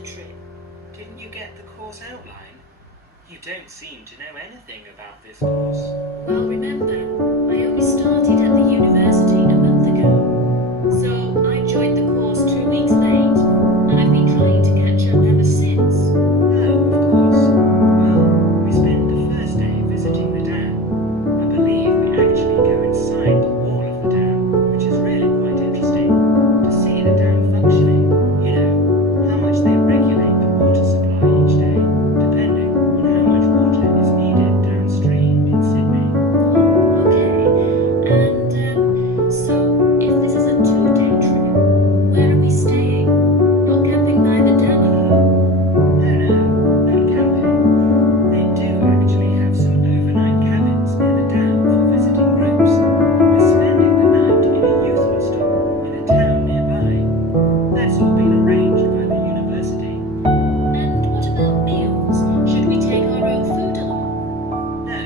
the trip? Didn't you get the course outline? You don't seem to know anything about this course. Well, remember, I only started at the university a month ago. So I joined the course 2 weeks late, and I've been trying to catch up ever since. Oh, of course. Well, we spent the first day visiting the dam. I believe we actually go inside the wall of the dam, which is really quite interesting. To see the dam functioning, you know, how much they regulate the water supply each day, depending on how much water is needed downstream in Sydney. Okay, and so if this is a 2-day trip, where are we staying? Not camping by the dam, I hope? No, not camping. They do actually have some overnight cabins near the dam for visiting groups. We're spending the night in a youth hostel in a town nearby. That's all been arranged by the university. And what about meals? Should we take our own food along? No,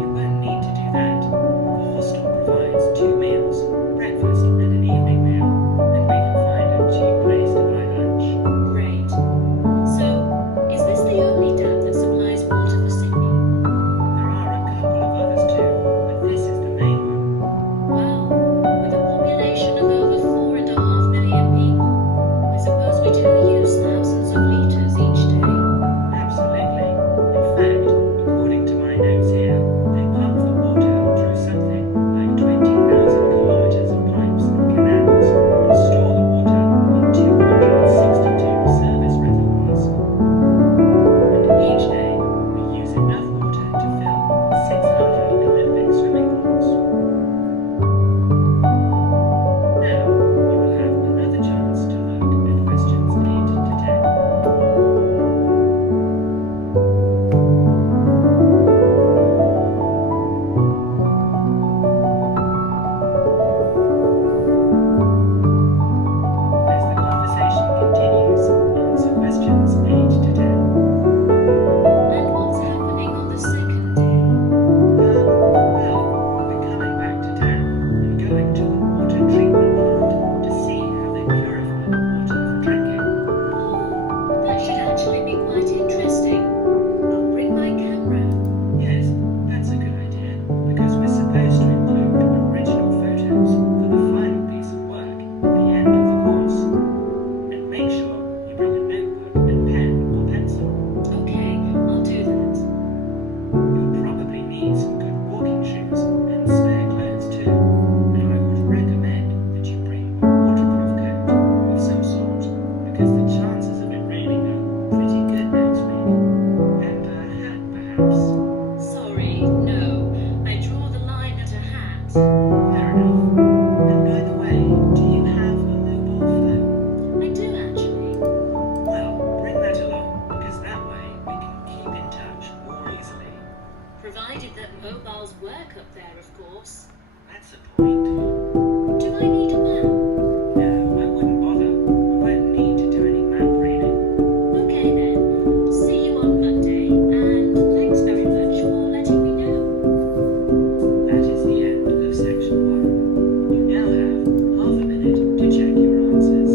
you won't need to do that. The hostel provides 2 meals, breakfast and an evening meal, and we can find a cheap place to buy lunch. Great. So, is this the only dam that supplies water for Sydney? There are a couple of others too, but this is the main one. Well, with a population of over 4.5 million people, I suppose we do use thousands of litres each day. Absolutely. In fact, according to my notes here, they pump the water through something like 20,000 kilometers of pipes and canals and store the water in 262 service reservoirs. And each day, we use enough water to fill 600 Olympic swimming pools. Now, you will have another chance to look at questions 8 to 10. As the conversation continues, answer questions 8 to 10. And what's happening on the second day? Well, we're coming back to town and going to the water treatment plant to see how they purify the water for drinking. Oh, that should actually be quite interesting. I'll bring my camera. Yes, that's a good idea, because we're supposed to include original photos for the final piece of work at the end of the course. And make sure you bring a notebook and pen or pencil. Okay, I'll do that. You'll probably need some good walking shoes and spare clothes too. And I would recommend that you bring a waterproof coat of some sort, because the chances of it raining are pretty good next week. And a hat, perhaps. Sorry, no. I draw the line at a hat. Fair enough. And by the way, do you have a mobile phone? I do actually. Well, bring that along, because that way we can keep in touch more easily. Provided that mobiles work up there, of course. That's a point. Do I need a map? No, I wouldn't bother. We won't need to do any map reading. Okay then. See you on Monday, and thanks very much for letting me know. That is the end of section 1. You now have half a minute to check your answers.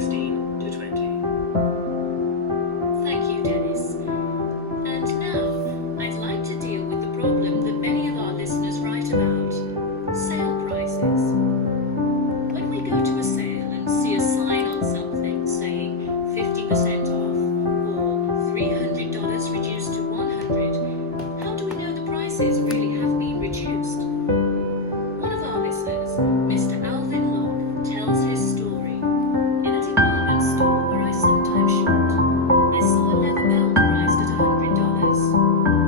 16 to 20. Thank you, Dennis. And now, I'd like to deal with the problem that many of our listeners write about: sale prices. When we go to a sale and see a sign on something saying 50% off or $300 reduced to $100, how do we know the prices really have been reduced? One of our listeners, Mr. Alvin Locke, tells his story. In a department store where I sometimes shop, I saw a leather belt priced at $100.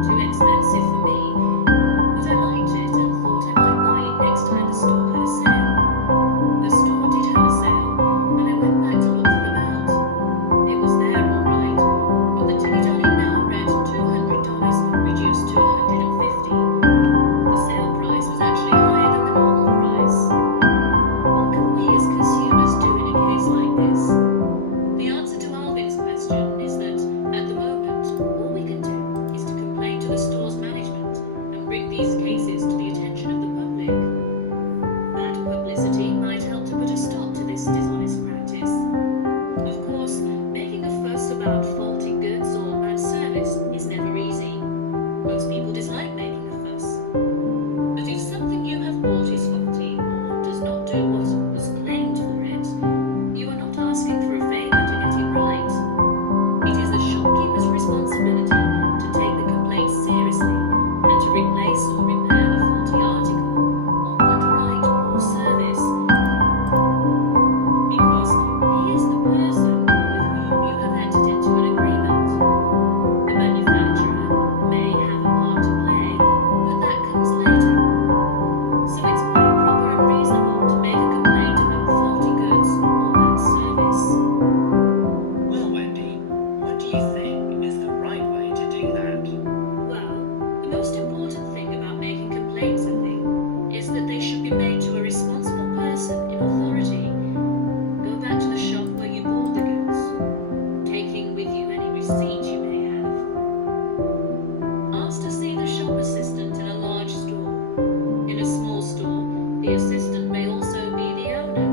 Too expensive for me, but I liked it and thought I might buy it next time the store had a sale. The store did have a sale, and I went back to look for the belt. It was there all right, but the ticket on it now read $200 reduced to $150. The sale price was actually higher than the normal price. What can we as consumers do in a case like this? The answer to Alvin's question is that, at the moment, all we can do is to complain to the store's management and bring these cases to the attention of the public. Bad publicity might help to put a stop to this dishonest practice. Of course, making a fuss about faulty goods or bad service is never easy. Most people dislike making a fuss. But if something you have bought is faulty or does not do what was claimed for it, you are not asking for a favor to get it right. It is the shopkeeper's responsibility to take the complaint seriously and to replace or repair the faulty article or put right poor service, because he is the person with whom you have entered into an agreement. The manufacturer may have a part to play, but that comes later. So it's quite proper and reasonable to make a complaint about faulty goods or bad service. Well, Wendy, what do you think is the right way to do that? Well, the most important thing about making complaints, I think, is that they should be made to a responsible person in authority. Go back to the shop where you bought the goods, taking with you any receipt you may have. Ask to see the shop assistant in a large store. In a small store, the assistant may also be the owner,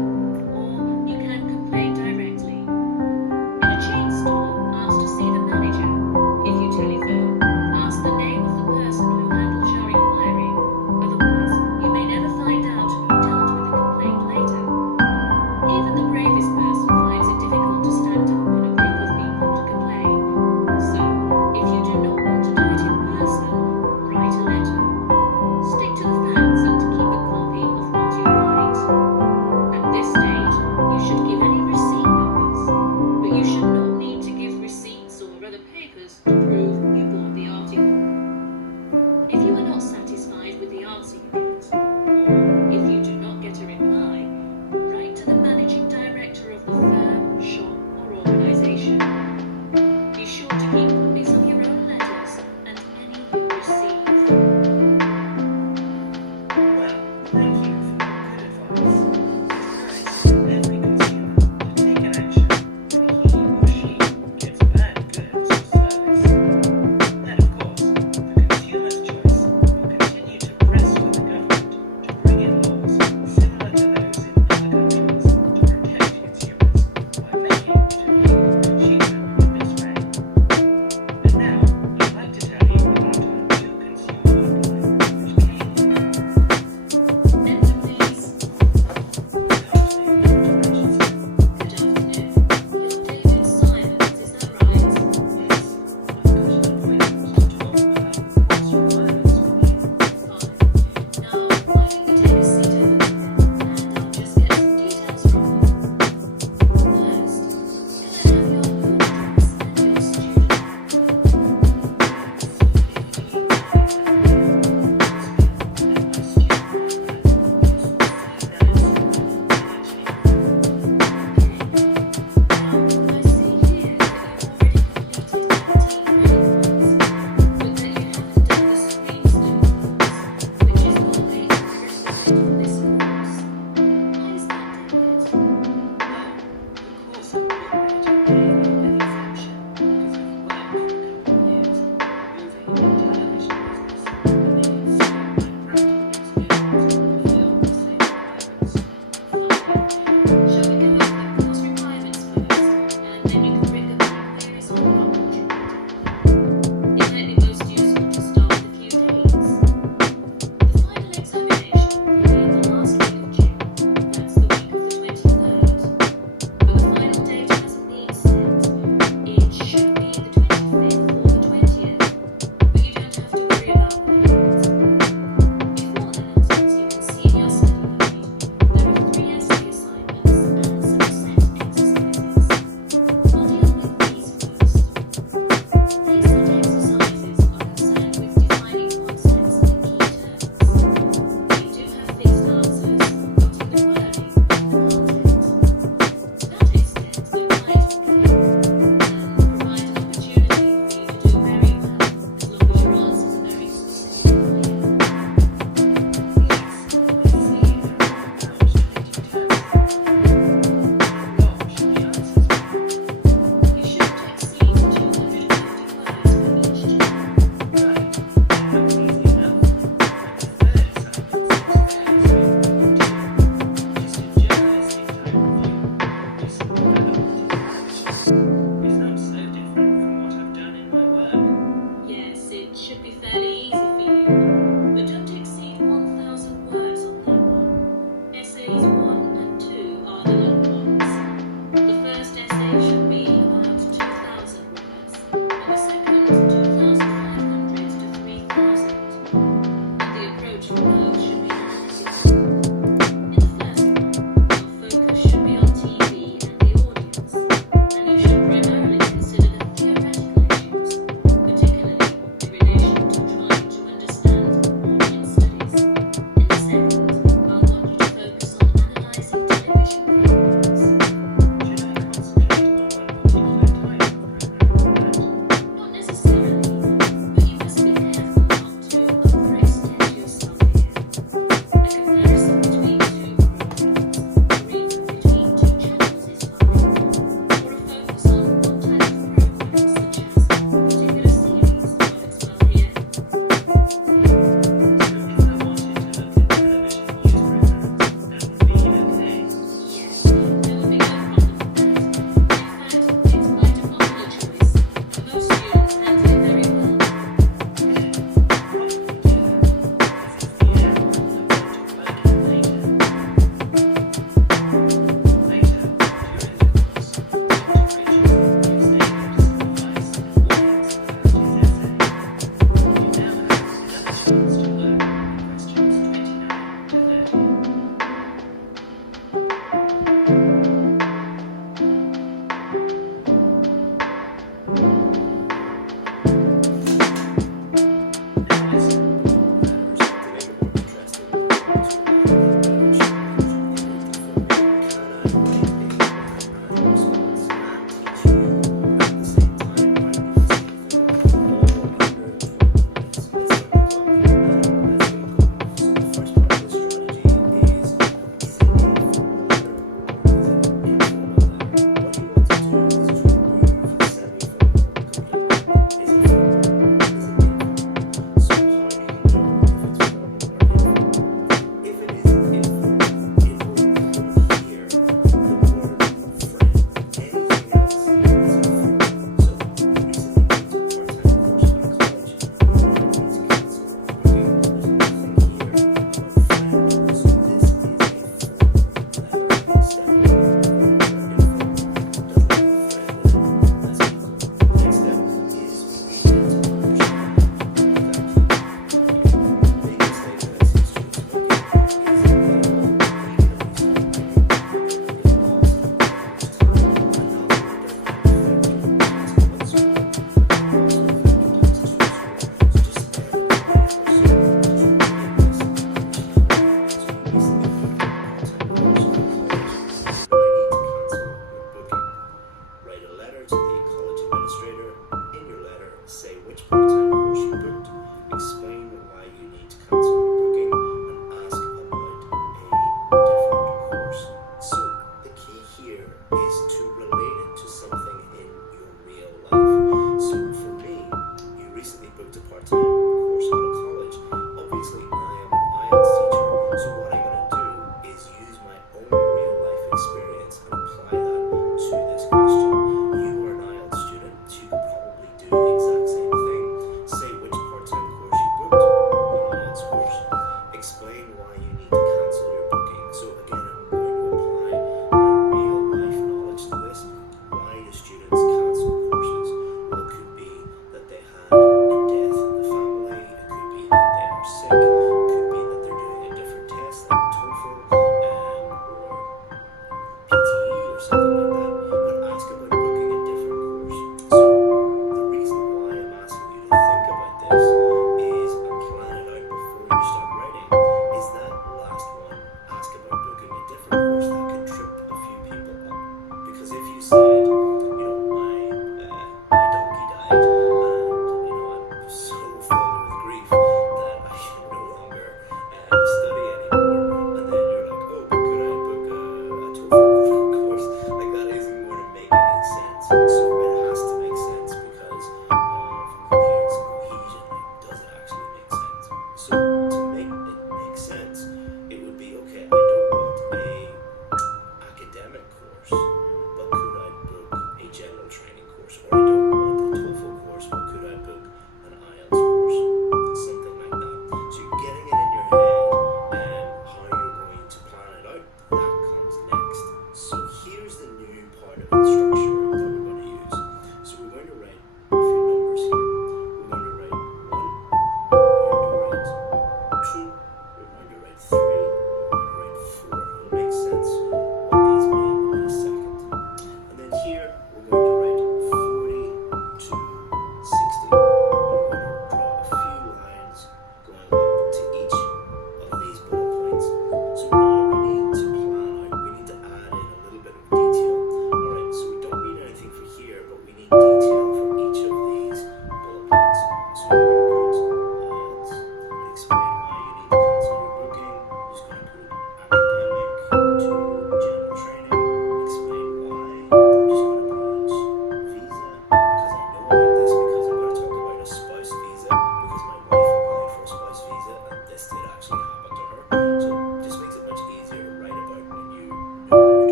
or you can complain directly. In a chain store, ask to see the manager. If you telephone, ask the name of the person who handles your inquiry. Otherwise, you may never find out who dealt with the complaint later. Even the bravest person finds it difficult to stand up in a group of people to complain.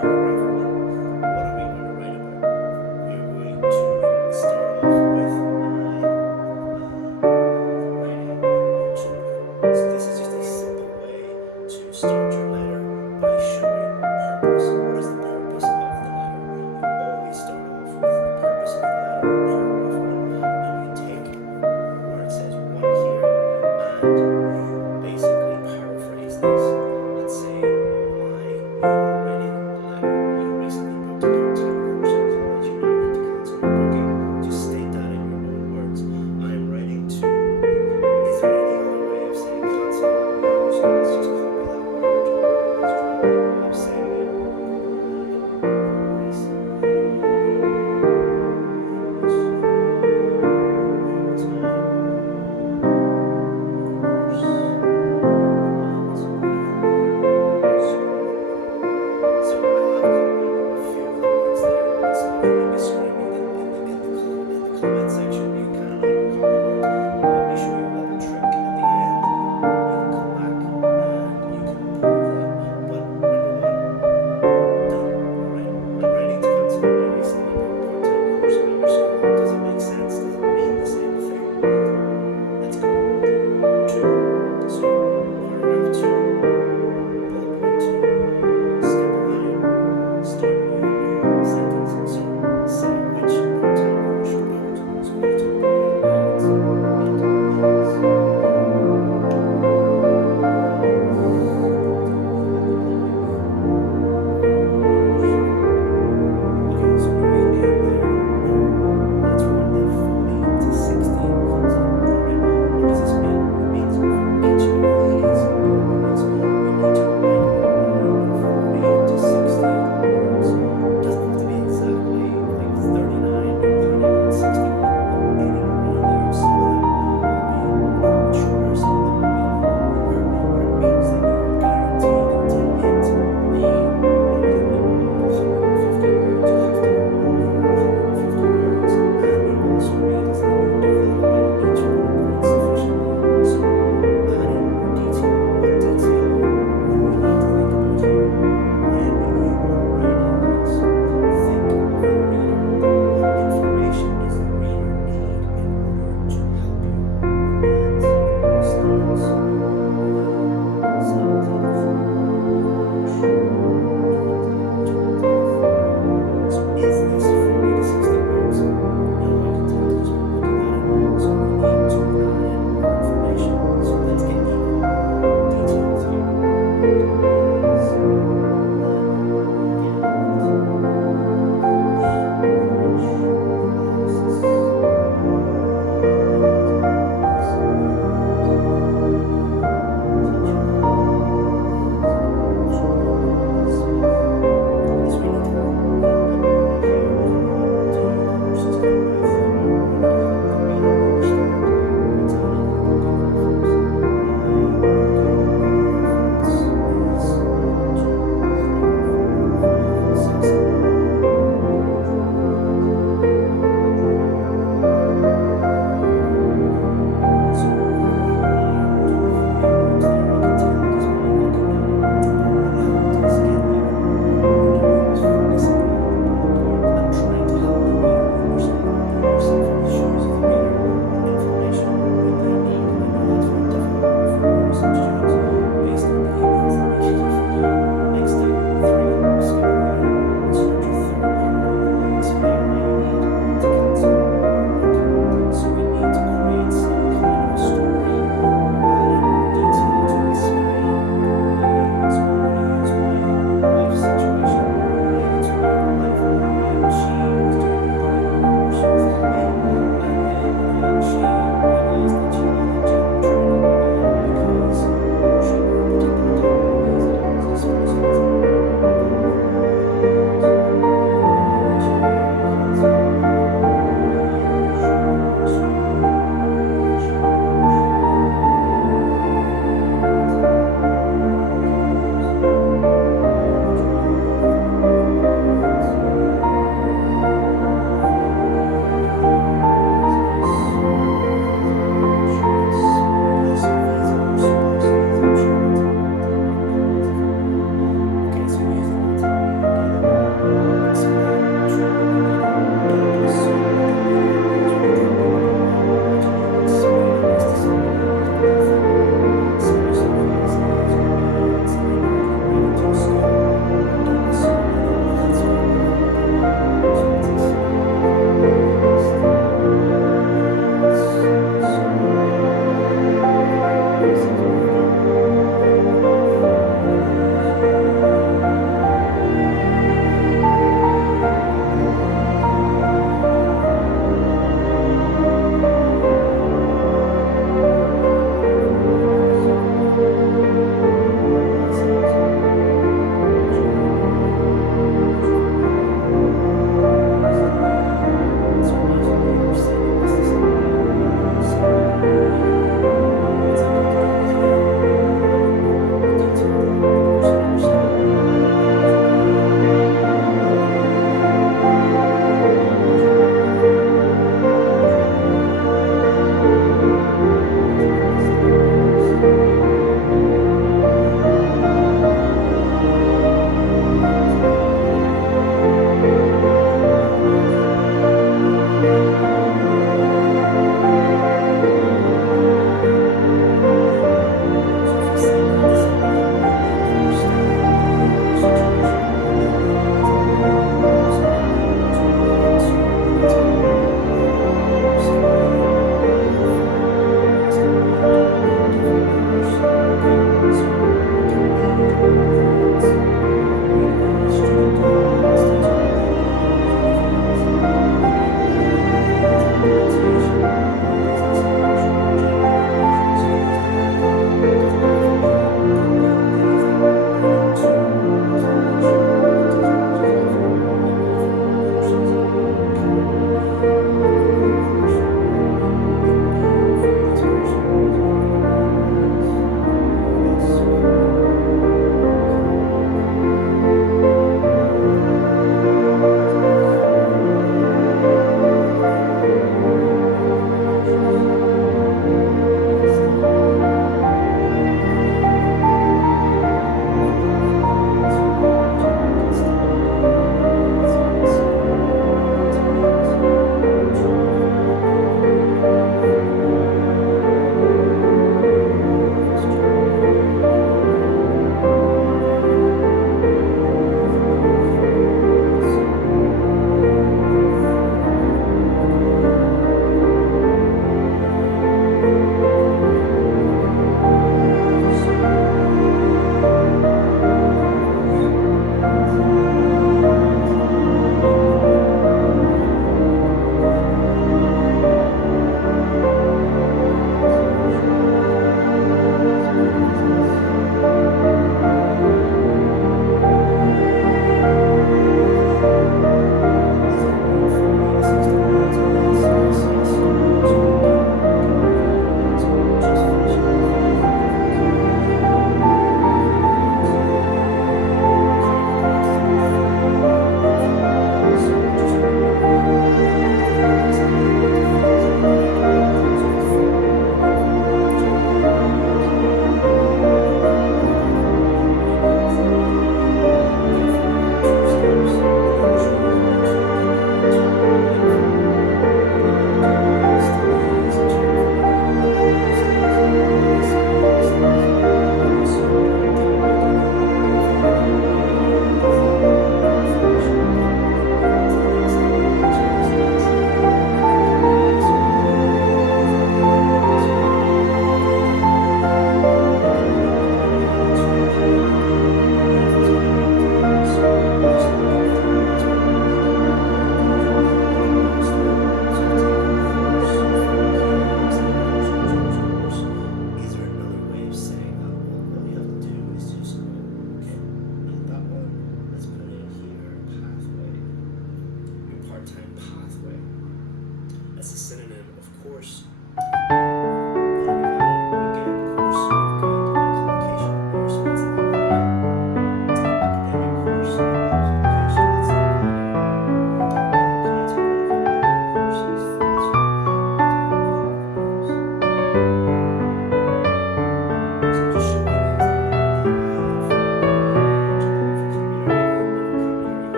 paragraph one. What are we going to write about? We are going to start off with writing to. So this is just a simple way to start your letter by showing purpose. What is the purpose of the letter? You always start off with the purpose of the letter.